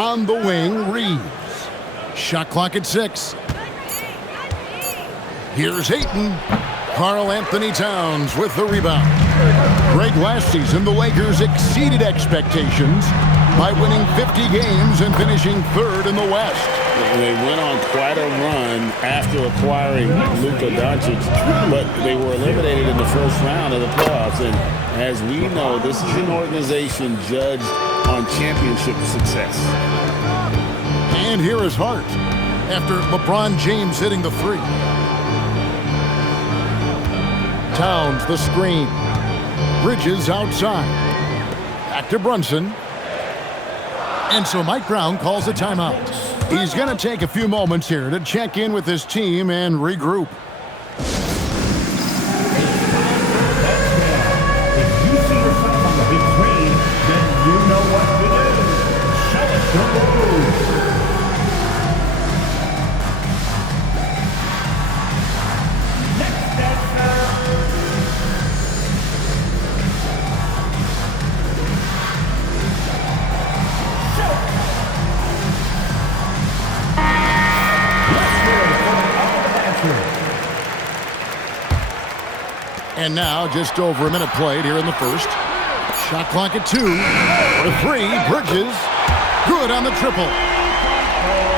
On the wing, Reeves. Shot clock at 6. Here's Ayton. Karl Anthony Towns with the rebound. Greg, last season, the Lakers exceeded expectations by winning 50 games and finishing 3rd in the West. They went on quite a run after acquiring Luka Doncic, but they were eliminated in the first round of the playoffs. And as we know, this is an organization judged on championship success. And here is Hart after LeBron James hitting the 3. Towns the screen. Bridges outside. Back to Brunson. And so Mike Brown calls a timeout. He's going to take a few moments here to check in with his team and regroup. If you see yourself on the big screen, then you know what to do. Show us your moves. Next step. And now, just over a minute played here in the first. Shot clock at 2. For 3, Bridges. Good on the triple.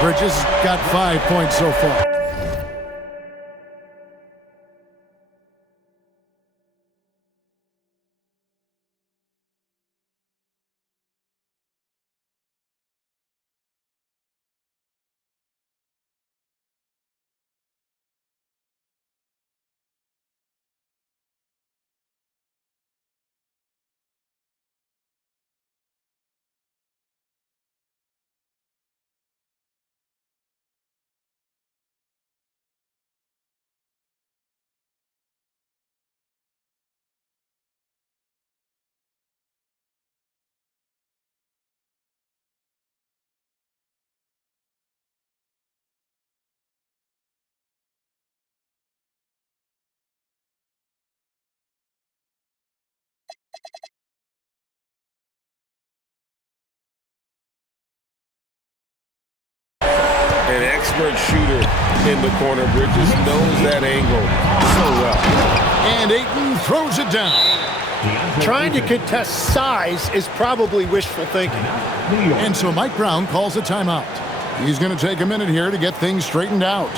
Bridges got 5 points so far. An expert shooter in the corner. Bridges knows that angle so well. And Ayton throws it down. Trying to contest size is probably wishful thinking. And so Mike Brown calls a timeout. He's going to take a minute here to get things straightened out.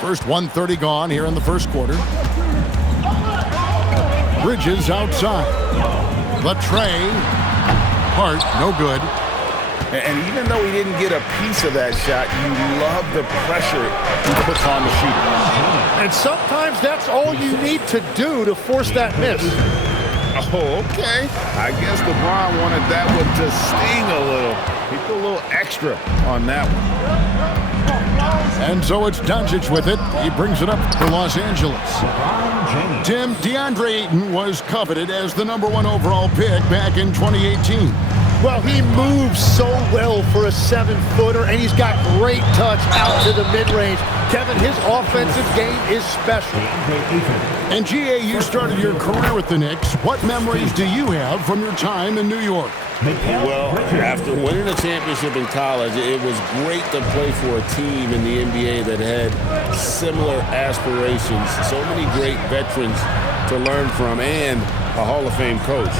First 1:30 gone here in the first quarter. Bridges outside. Latrey. Hart, no good. And even though he didn't get a piece of that shot, you love the pressure he puts on the shooter. And sometimes that's all you need to do to force that miss. Oh, okay. I guess LeBron wanted that one to sting a little. He put a little extra on that one. And so it's Doncic with it. He brings it up for Los Angeles. Tim, DeAndre Ayton was coveted as the #1 overall pick back in 2018. Well, he moves so well for a 7-footer, and he's got great touch out to the mid-range. Kevin, his offensive game is special. And G.A., you started your career with the Knicks. What memories do you have from your time in New York? Well, after winning a championship in college, it was great to play for a team in the NBA that had similar aspirations. So many great veterans to learn from and a Hall of Fame coach.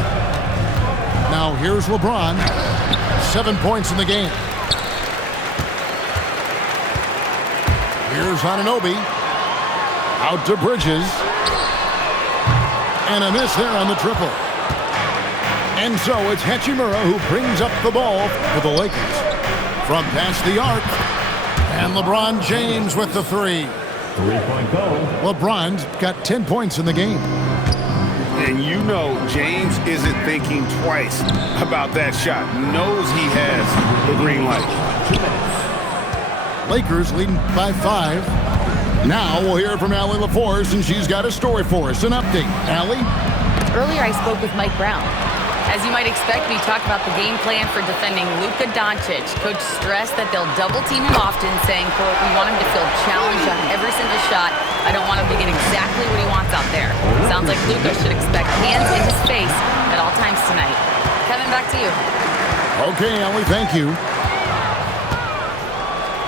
Now here's LeBron. 7 points in the game. Here's Anunoby. Out to Bridges. And a miss there on the triple. And so it's Hachimura who brings up the ball for the Lakers. From past the arc. And LeBron James with the three. Three-point goal. LeBron's got 10 points in the game. And you know James isn't thinking twice about that shot. Knows he has the green light. 2 minutes. Lakers leading by 5. Now we'll hear from Allie LaForce, and she's got a story for us. An update. Allie? Earlier I spoke with Mike Brown. As you might expect, we talked about the game plan for defending Luka Doncic. Coach stressed that they'll double team him often, saying, quote, "We want him to feel challenged on every single shot. I don't want him to get exactly what he wants out there." Sounds like Luka should expect hands in his face at all times tonight. Kevin, back to you. Okay, Allie, thank you.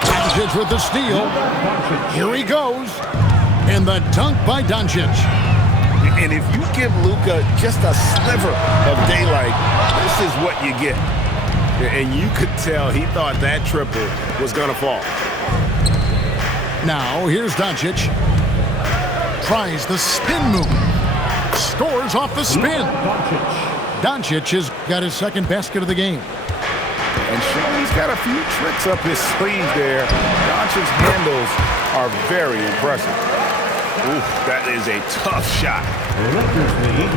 Doncic with the steal. Here he goes. And the dunk by Doncic. And if you give Luka just a sliver of daylight, this is what you get. And you could tell he thought that triple was going to fall. Now, here's Doncic. Tries the spin move. Scores off the spin. Doncic has got his second basket of the game. And sure, he's got a few tricks up his sleeve there. Doncic's handles are very impressive. Oof, that is a tough shot.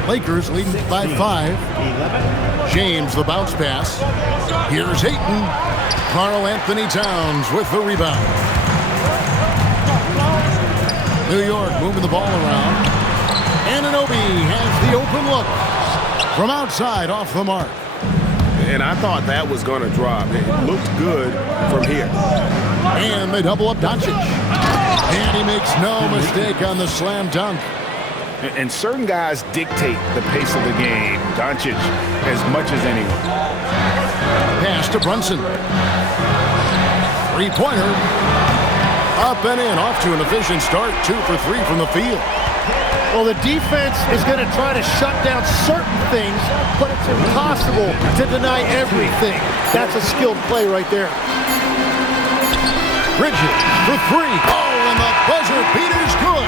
Lakers leading by 5. James, the bounce pass. Here's Ayton. Karl Anthony Towns with the rebound. New York moving the ball around. Anunoby has the open look. From outside, off the mark. And I thought that was going to drop. It looked good from here. And they double up Doncic. And he makes no mistake on the slam dunk. And certain guys dictate the pace of the game. Doncic as much as anyone. Pass to Brunson. Three-pointer. Up and in. Off to an efficient start. 2 for 3 from the field. Well, the defense is going to try to shut down certain things, but it's impossible to deny everything. That's a skilled play right there. Bridges for 3. Oh, and the buzzer beater's good.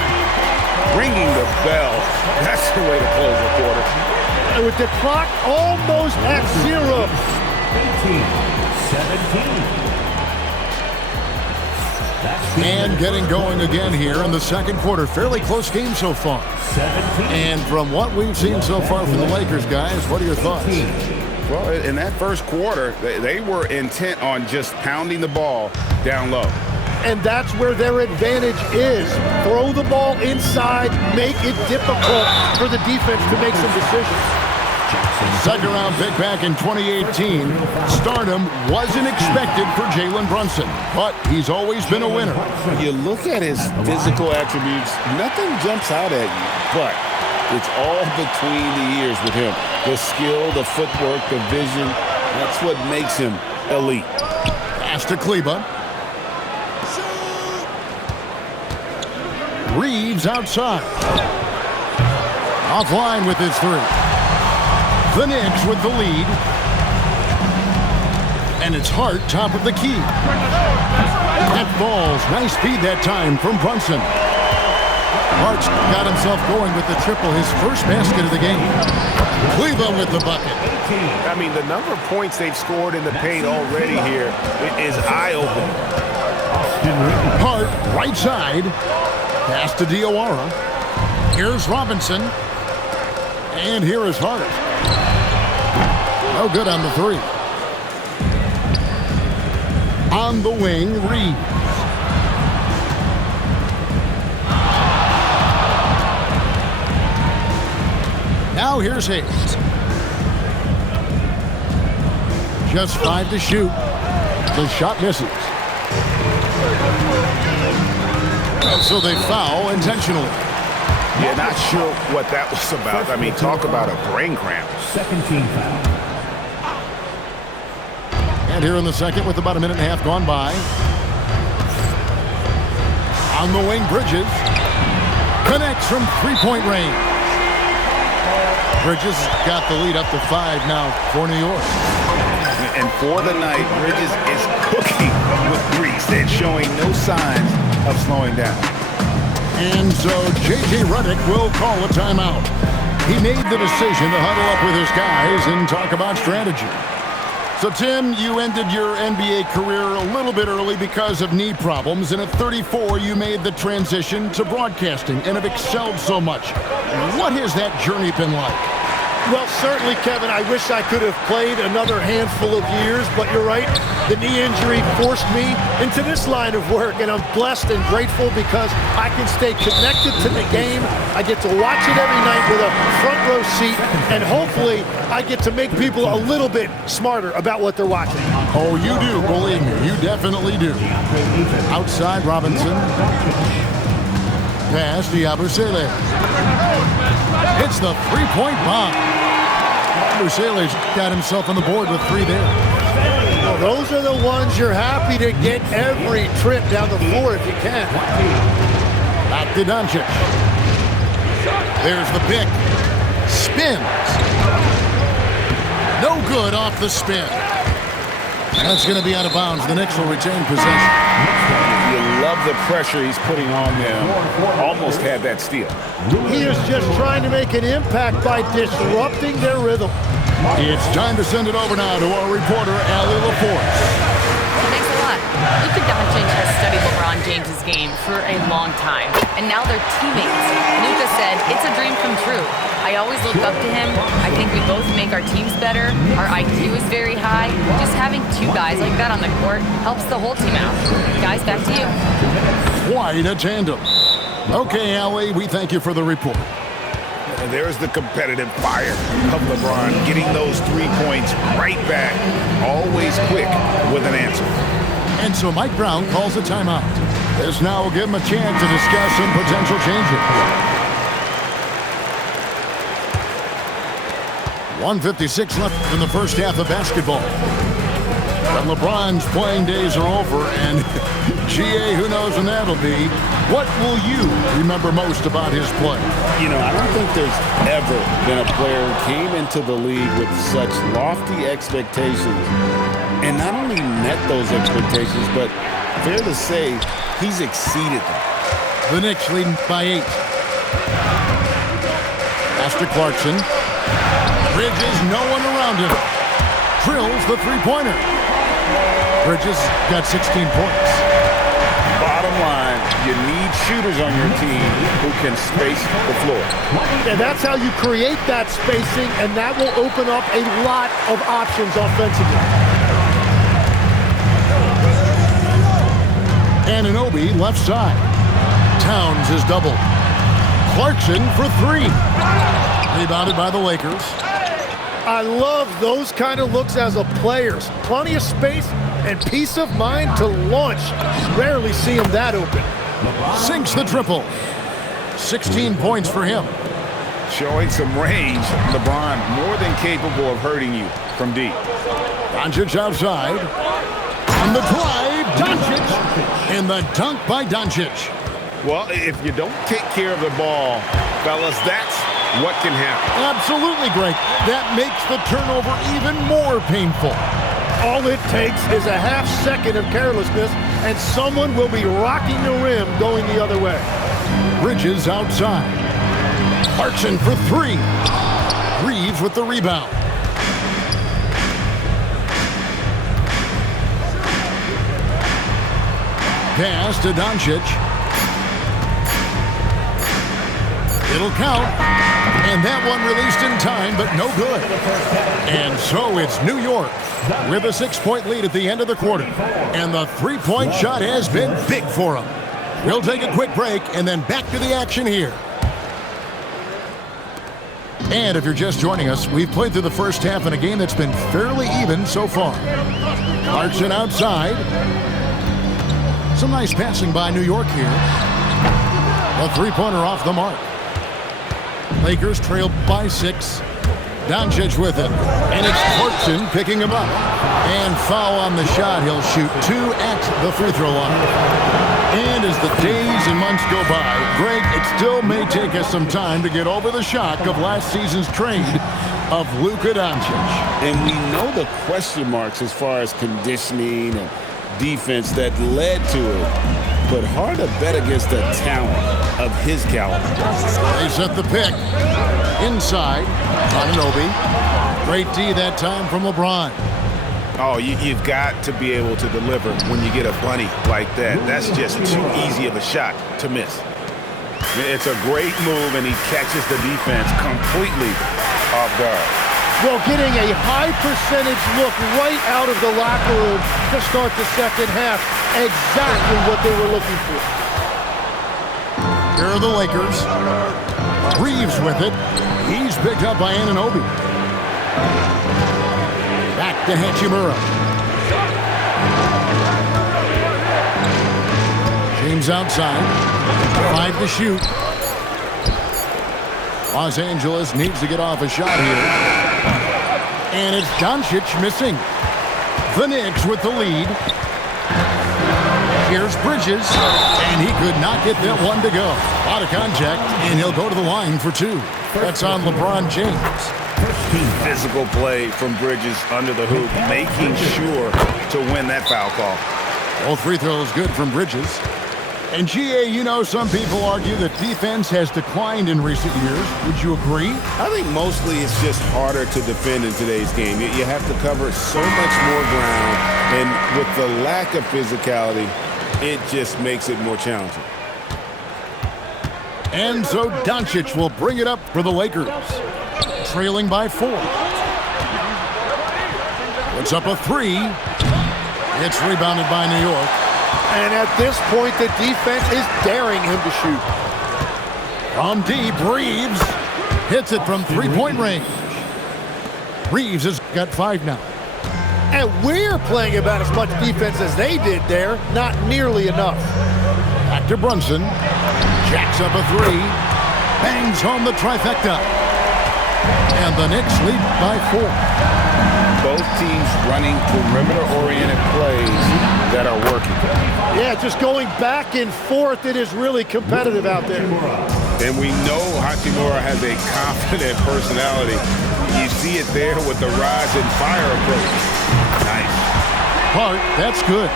Ringing the bell. That's the way to close the quarter. And with the clock almost at 0. 18-17. And getting going again here in the second quarter. Fairly close game so far. 17. And from what we've seen so far from the Lakers, guys, what are your thoughts? Well, in that first quarter, they were intent on just pounding the ball down low. And that's where their advantage is. Throw the ball inside, make it difficult for the defense to make some decisions. Second round pick back in 2018. Stardom wasn't expected for Jalen Brunson, but he's always been a winner. When you look at his physical attributes, nothing jumps out at you, but it's all between the ears with him. The skill, the footwork, the vision, that's what makes him elite. Pass to Kleba. Reeves outside. Offline with his 3. The Knicks with the lead. And it's Hart top of the key. That falls. Nice feed that time from Brunson. Hart's got himself going with the triple, his first basket of the game. Cleveland with the bucket. I mean, the number of points they've scored in the paint already here is eye-opening. Hart, right side. Pass to Diawara. Here's Robinson. And here is Hart. No good on the 3. On the wing, Reeves. Now here's Hayes. Just 5 to shoot. The shot misses. And so they foul intentionally. Yeah, not sure what that was about. I mean, talk about a brain cramp. Second team foul. And here in the second with about a minute and a half gone by. On the wing, Bridges. Connects from three-point range. Bridges got the lead up to 5 now for New York. And for the night, Bridges is cooking with grease and showing no signs of slowing down. And so J.J. Redick will call a timeout. He made the decision to huddle up with his guys and talk about strategy. So, Tim, you ended your NBA career a little bit early because of knee problems, and at 34, you made the transition to broadcasting and have excelled so much. What has that journey been like? Well, certainly, Kevin, I wish I could have played another handful of years, but you're right. The knee injury forced me into this line of work, and I'm blessed and grateful because I can stay connected to the game. I get to watch it every night with a front row seat, and hopefully I get to make people a little bit smarter about what they're watching. Oh, you do, believe me. You definitely do. Outside, Robinson. Pass to Yabusele. It's the three-point bomb. Yabusele's got himself on the board with 3 there. Well, those are the ones you're happy to get every trip down the floor if you can. Back to Doncic. There's the pick. Spins. No good off the spin. That's going to be out of bounds. The Knicks will retain possession. You love the pressure he's putting on them. Almost had that steal. He is just trying to make an impact by disrupting their rhythm. It's time to send it over now to our reporter, Allie LaForce. Thanks a lot. Luka Doncic has studied LeBron James' game for a long time, and now they're teammates. Luka said, "It's a dream come true. I always look up to him. I think we both make our teams better. Our IQ is very high. Just having 2 guys like that on the court helps the whole team out." Guys, back to you. Quite a tandem. Okay, Allie, we thank you for the report. And there's the competitive fire of LeBron, getting those 3 points right back. Always quick with an answer. And so Mike Brown calls a timeout. This now will give him a chance to discuss some potential changes. 1:56 left in the first half of basketball. But LeBron's playing days are over, and GA, who knows when that'll be. What will you remember most about his play? You know, I don't think there's ever been a player who came into the league with such lofty expectations and not only met those expectations, but fair to say, he's exceeded them. The Knicks leading by 8. Pass to Clarkson. Bridges, no one around him. Drills the three-pointer. Bridges got 16 points. Bottom line, you need shooters on your team who can space the floor. And that's how you create that spacing, and that will open up a lot of options offensively. Anunoby left side. Towns is doubled. Clarkson for 3. Rebounded by the Lakers. I love those kind of looks as a player. Plenty of space and peace of mind to launch. Rarely see him that open. Sinks the triple. 16 points for him. Showing some range, LeBron more than capable of hurting you from deep. Doncic outside. On the drive, Doncic. And the dunk by Doncic. Well, if you don't take care of the ball, fellas, that's what can happen. Absolutely great. That makes the turnover even more painful. All it takes is a half second of carelessness, and someone will be rocking the rim going the other way. Bridges outside. Clarkson for 3. Reeves with the rebound. Pass to Doncic. It'll count. And that one released in time, but no good. And so it's New York with a 6-point lead at the end of the quarter. And the three-point shot has been big for them. We'll take a quick break and then back to the action here. And if you're just joining us, we've played through the first half in a game that's been fairly even so far. Clarkson outside. Some nice passing by New York here. A three-pointer off the mark. Lakers trail by 6. Doncic with it. And it's Clarkson picking him up. And foul on the shot. He'll shoot 2 at the free throw line. And as the days and months go by, Greg, it still may take us some time to get over the shock of last season's trade of Luka Doncic. And we know the question marks as far as conditioning and defense that led to it. But hard to bet against the talent of his caliber. They set the pick. Inside, Anunoby. Great D that time from LeBron. Oh, you've got to be able to deliver when you get a bunny like that. That's just too easy of a shot to miss. It's a great move, and he catches the defense completely off guard. Well, getting a high percentage look right out of the locker room to start the second half. Exactly what they were looking for. Here are the Lakers. Reeves with it. He's picked up by Anunoby. Back to Hachimura. James outside. 5 to shoot. Los Angeles needs to get off a shot here. And it's Doncic missing. The Knicks with the lead. Here's Bridges. And he could not get that one to go. Out of contact, and he'll go to the line for 2. That's on LeBron James. Physical play from Bridges under the hoop, making sure to win that foul call. Both free throws good from Bridges. And GA, you know, some people argue that defense has declined in recent years. Would you agree? I think mostly it's just harder to defend in today's game. You have to cover so much more ground, and with the lack of physicality, it just makes it more challenging. And so Doncic will bring it up for the Lakers. Trailing by 4. Puts up a 3. It's rebounded by New York. And at this point, the defense is daring him to shoot. From deep, Reeves hits it from 3-point range. Reeves has got 5 now. And we're playing about as much defense as they did there. Not nearly enough. Back to Brunson. Jacks up a 3. Bangs home the trifecta. And the Knicks lead by 4. Both teams running perimeter-oriented plays that are working. Yeah, just going back and forth. It is really competitive out there. And we know Hachimura has a confident personality. You see it there with the rise and fire approach. Nice. Hart, that's good.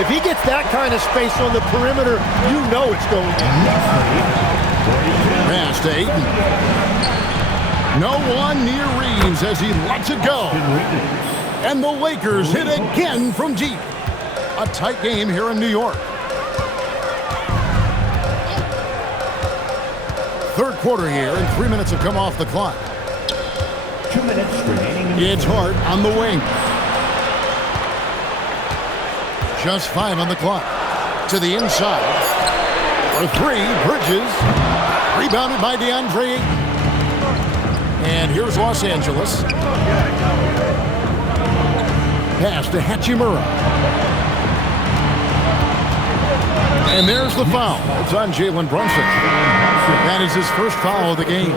If he gets that kind of space on the perimeter, you know it's going in. Pass to Ayton. No one near Reeves as he lets it go. And the Lakers hit again from deep. A tight game here in New York. Third quarter here, and 3 minutes have come off the clock. 2 minutes remaining. It's Hart on the wing. Just 5 on the clock. To the inside. For 3, Bridges. Rebounded by DeAndre Ayton. And here's Los Angeles. Pass to Hachimura. And there's the foul. It's on Jalen Brunson. That is his first foul of the game.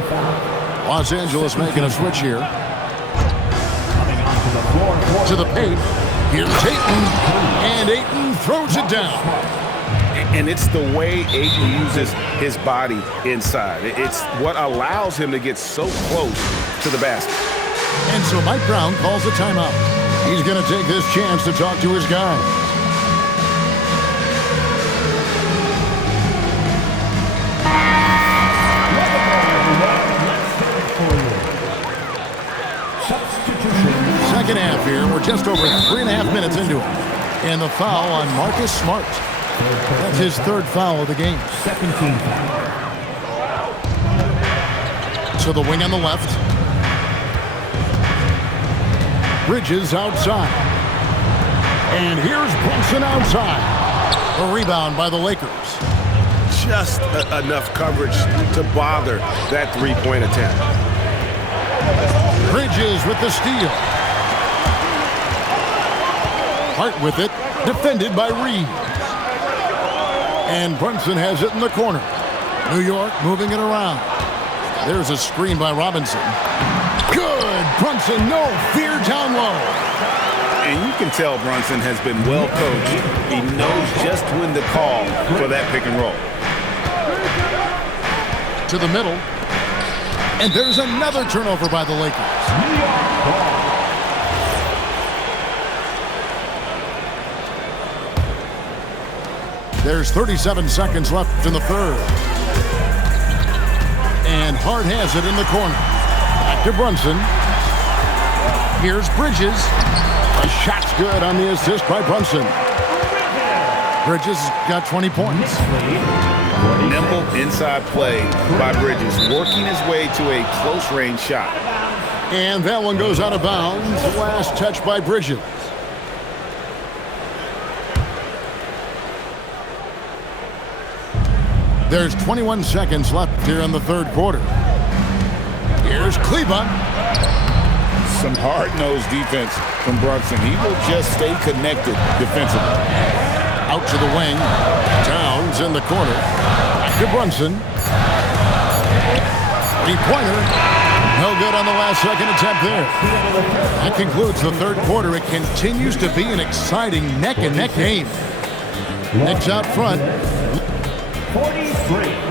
Los Angeles making a switch here. To the paint. Here's Ayton. And Ayton throws it down. And it's the way Ayton uses his body inside. It's what allows him to get so close to the basket. And so Mike Brown calls a timeout. He's going to take this chance to talk to his guys. Second half here. We're just over 3.5 minutes into it. And the foul on Marcus Smart. That's his third foul of the game. 17. To the wing on the left. Bridges outside. And here's Brunson outside. A rebound by the Lakers. Just enough coverage to bother that three-point attempt. Bridges with the steal. Hart with it. Defended by Reeves. And Brunson has it in the corner. New York moving it around. There's a screen by Robinson. Good. Brunson, no fear down low. And you can tell Brunson has been well coached. He knows just when to call for that pick and roll. To the middle. And there's another turnover by the Lakers. There's 37 seconds left in the third. And Hart has it in the corner. Back to Brunson. Here's Bridges. A shot's good on the assist by Brunson. Bridges got 20 points. Nimble inside play by Bridges, working his way to a close-range shot. And that one goes out of bounds. Last touch by Bridges. There's 21 seconds left here in the third quarter. Here's Kleber. Some hard-nosed defense from Brunson. He will just stay connected defensively. Out to the wing. Towns in the corner. Back to Brunson. Three-pointer. No good on the last second attempt there. That concludes the third quarter. It continues to be an exciting neck-and-neck game. Knicks out front. 43.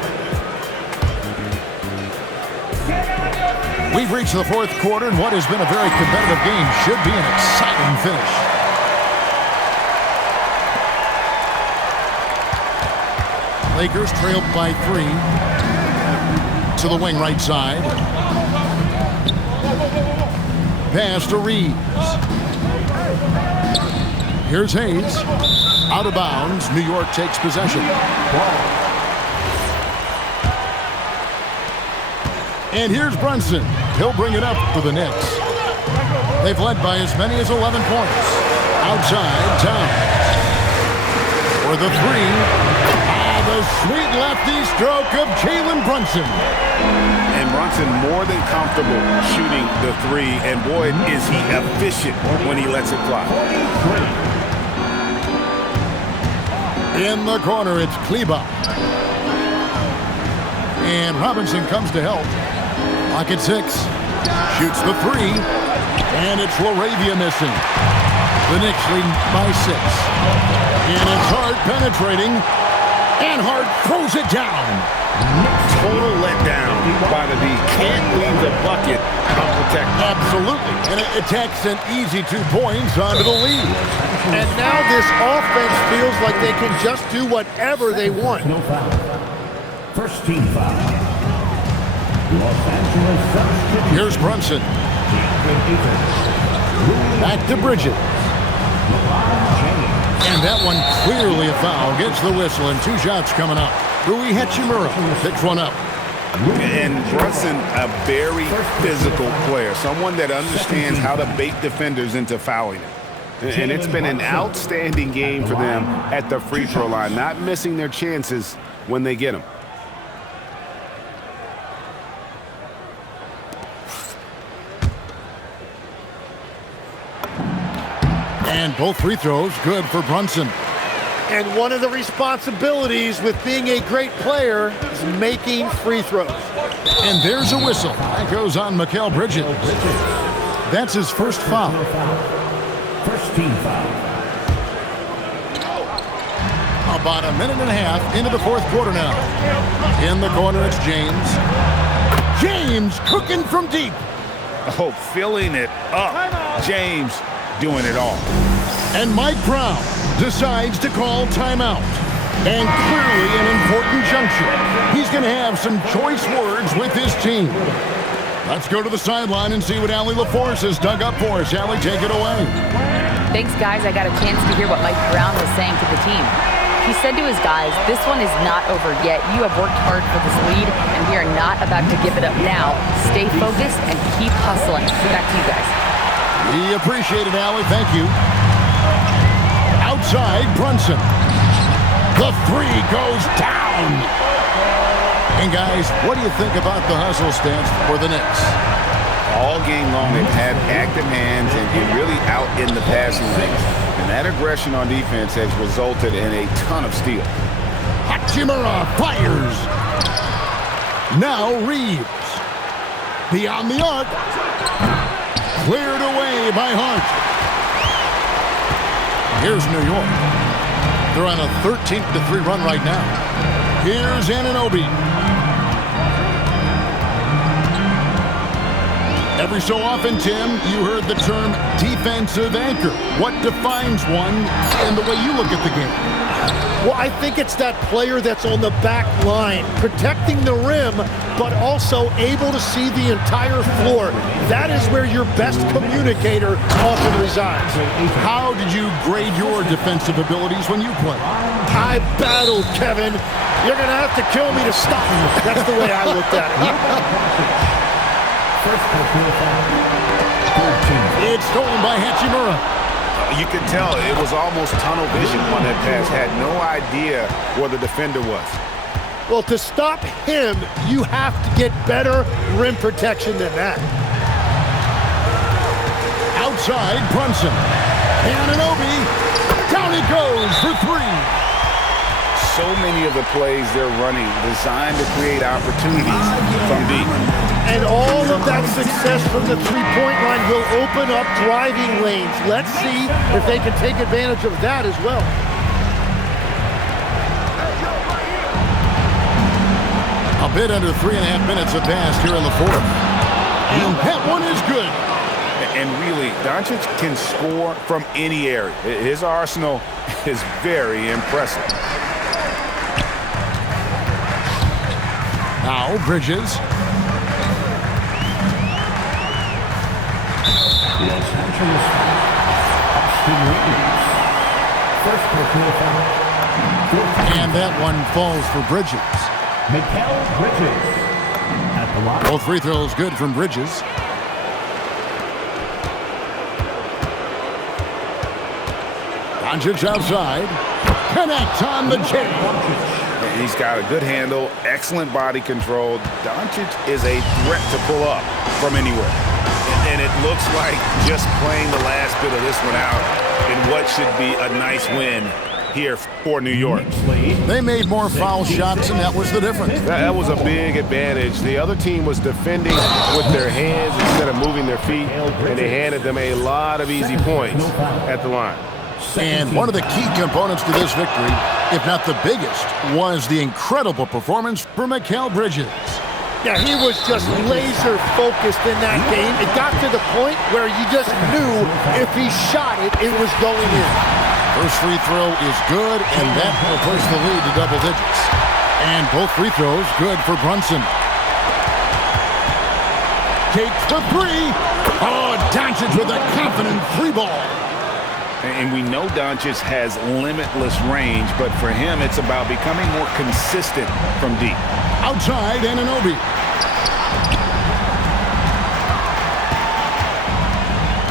We've reached the fourth quarter, and what has been a very competitive game should be an exciting finish. Lakers trailed by 3. To the wing right side. Pass to Reeves. Here's Hayes. Out of bounds. New York takes possession. And here's Brunson. He'll bring it up for the Knicks. They've led by as many as 11 points. Outside, Towns. For the three. The sweet lefty stroke of Jalen Brunson. And Brunson more than comfortable shooting the three. And boy, is he efficient when he lets it fly. In the corner, it's Kleber. And Robinson comes to help. Clock at 6. Shoots the three. And it's LaRavia missing. The Knicks lead by 6. And it's Hart penetrating. And Hart throws it down. Total letdown by the D. Can't leave the bucket unprotected. Absolutely. And it attacks an easy 2 points onto the lead. And now this offense feels like they can just do whatever they want. No foul. First team foul. Los Angeles substitute. Here's Brunson. Back to Bridges. And that one clearly a foul. Gets the whistle and 2 shots coming up. Rui Hachimura picks one up. And Brunson, a very physical player. Someone that understands how to bait defenders into fouling him. And it's been an outstanding game for them at the free throw line. Not missing their chances when they get them. And both free throws good for Brunson. And one of the responsibilities with being a great player is making free throws. And there's a whistle. That goes on Mikal Bridges. That's his first foul. First team foul. About a minute and a half into the fourth quarter now. In the corner, it's James. James cooking from deep. Oh, filling it up. James doing it all. And Mike Brown decides to call timeout. And clearly an important juncture. He's going to have some choice words with his team. Let's go to the sideline and see what Allie LaForce has dug up for us. Allie, take it away. Thanks, guys. I got a chance to hear what Mike Brown was saying to the team. He said to his guys, this one is not over yet. You have worked hard for this lead, and we are not about to give it up now. Stay focused and keep hustling. Back to you guys. We appreciate it, Allie. Thank you. Outside, Brunson. The three goes down. And, guys, what do you think about the hustle stance for the Knicks? All game long, they've had active hands and really out in the passing lanes. And that aggression on defense has resulted in a ton of steals. Hachimura fires. Now Reeves. Beyond the arc. Cleared away by Hart. Here's New York. They're on a 13-3 run right now. Here's Anunoby. Every so often, Tim, you heard the term defensive anchor. What defines one and the way you look at the game? Well, I think it's that player that's on the back line, protecting the rim, but also able to see the entire floor. That is where your best communicator often resides. How did you grade your defensive abilities when you played? I battled, Kevin. You're going to have to kill me to stop me. That's the way I looked at it. It's stolen by Hachimura. You could tell it was almost tunnel vision on that pass. Had no idea where the defender was. Well, to stop him, you have to get better rim protection than that. Outside, Brunson. Anunoby. Down he goes for three. So many of the plays they're running designed to create opportunities from deep. And all of that success from the three-point line will open up driving lanes. Let's see if they can take advantage of that as well. A bit under 3.5 minutes have passed here in the fourth. And that one is good. And really, Doncic can score from any area. His arsenal is very impressive. Now, Bridges. Los Angeles Austin Reeves. First personal foul. And that one falls for Bridges. Mikal Bridges at the line. Both free throws good from Bridges. Doncic outside. Connect on the J. He's got a good handle, excellent body control. Doncic is a threat to pull up from anywhere. And it looks like just playing the last bit of this one out in what should be a nice win here for New York. They made more foul shots, and that was the difference. That was a big advantage. The other team was defending with their hands instead of moving their feet, and they handed them a lot of easy points at the line. And one of the key components to this victory, if not the biggest, was the incredible performance for Mikal Bridges. Yeah, he was just laser focused in that game. It got to the point where you just knew if he shot it, it was going in. First free throw is good, and that will push the lead to double digits. And both free throws good for Brunson. Takes the three. Oh, Doncic with a confident three ball. And we know Doncic has limitless range, but for him, it's about becoming more consistent from deep. Outside, Anunoby.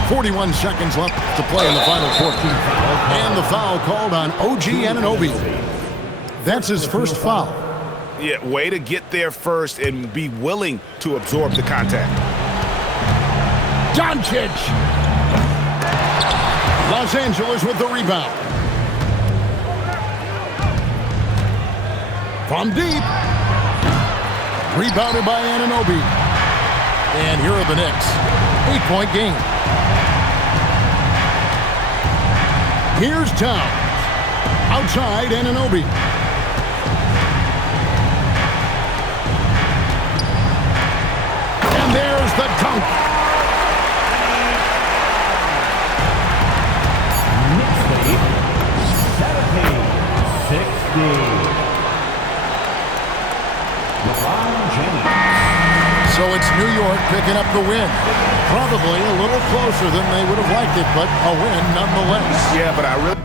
.41 seconds left to play in the final quarter. And the foul called on OG Anunoby. That's his first foul. Yeah, way to get there first and be willing to absorb the contact. Doncic. Los Angeles with the rebound. From deep. Rebounded by Anunoby. And here are the Knicks. 8-point game. Here's Towns. Outside, Anunoby. And there's the dunk. Knicks lead 70-60. LeBron James. So it's New York picking up the win. Probably a little closer than they would have liked it, but a win nonetheless. Yeah, but I really